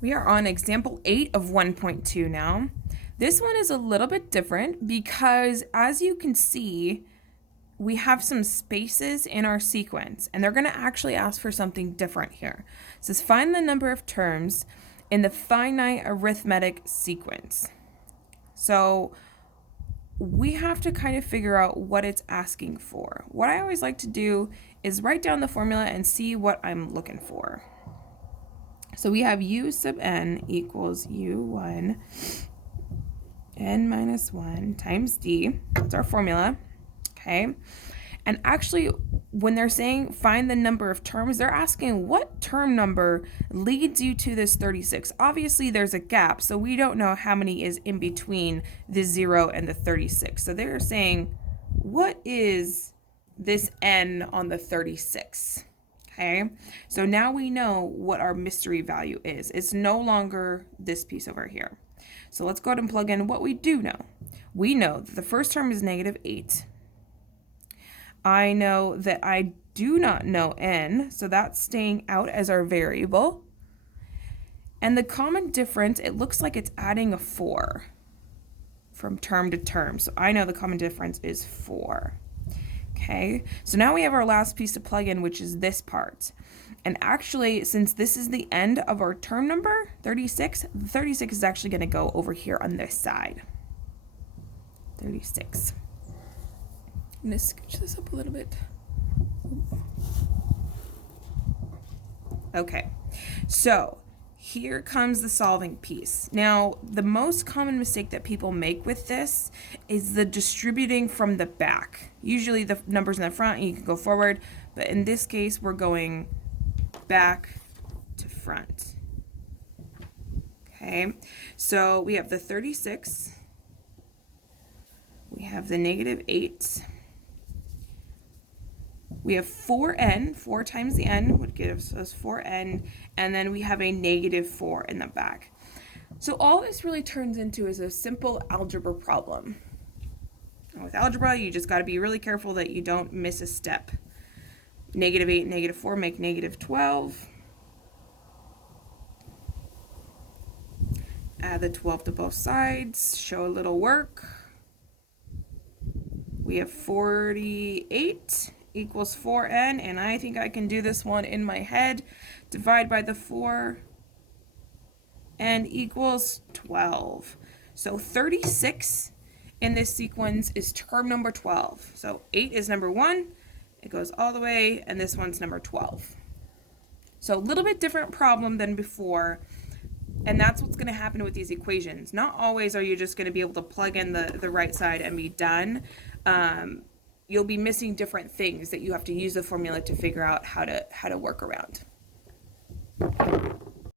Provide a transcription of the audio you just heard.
We are on example 8 of 1.2 now. This one is a little bit different because, as you can see, we have some spaces in our sequence, and they're going to actually ask for something different here. It says find the number of terms in the finite arithmetic sequence. So we have to kind of figure out what it's asking for. What I always like to do is write down the formula and see what I'm looking for. So we have u sub n equals u1 n minus 1 times d. That's our formula. Okay. And actually, when they're saying find the number of terms, they're asking what term number leads you to this 36. Obviously, there's a gap, so we don't know how many is in between the 0 and the 36. So they're saying, what is this n on the 36? Okay, so now we know what our mystery value is. It's no longer this piece over here. So let's go ahead and plug in what we do know. We know that the first term is negative 8. I know that I do not know n, so that's staying out as our variable. And the common difference, it looks like it's adding a 4 from term to term. So I know the common difference is 4. Okay, so now we have our last piece to plug in, which is this part. And actually, since this is the end of our term number, 36, the 36 is actually going to go over here on this side. 36. I'm going to scooch this up a little bit. Okay, so here comes the solving piece. Now, the most common mistake that people make with this is the distributing from the back. Usually the number's in the front and you can go forward, but in this case, we're going back to front. Okay, so we have the 36, we have the negative 8, we have 4n, 4 times the n would give us 4n, and then we have a negative 4 in the back. So all this really turns into is a simple algebra problem. And with algebra, you just got to be really careful that you don't miss a step. Negative 8 and negative 4 make negative 12. Add the 12 to both sides, show a little work. We have 48 equals 4n, and I think I can do this one in my head. Divide by the 4, and equals 12. So 36 in this sequence is term number 12. So 8 is number 1, it goes all the way, and this one's number 12. So a little bit different problem than before, and that's what's going to happen with these equations. Not always are you just going to be able to plug in the right side and be done. You'll be missing different things that you have to use the formula to figure out how to work around.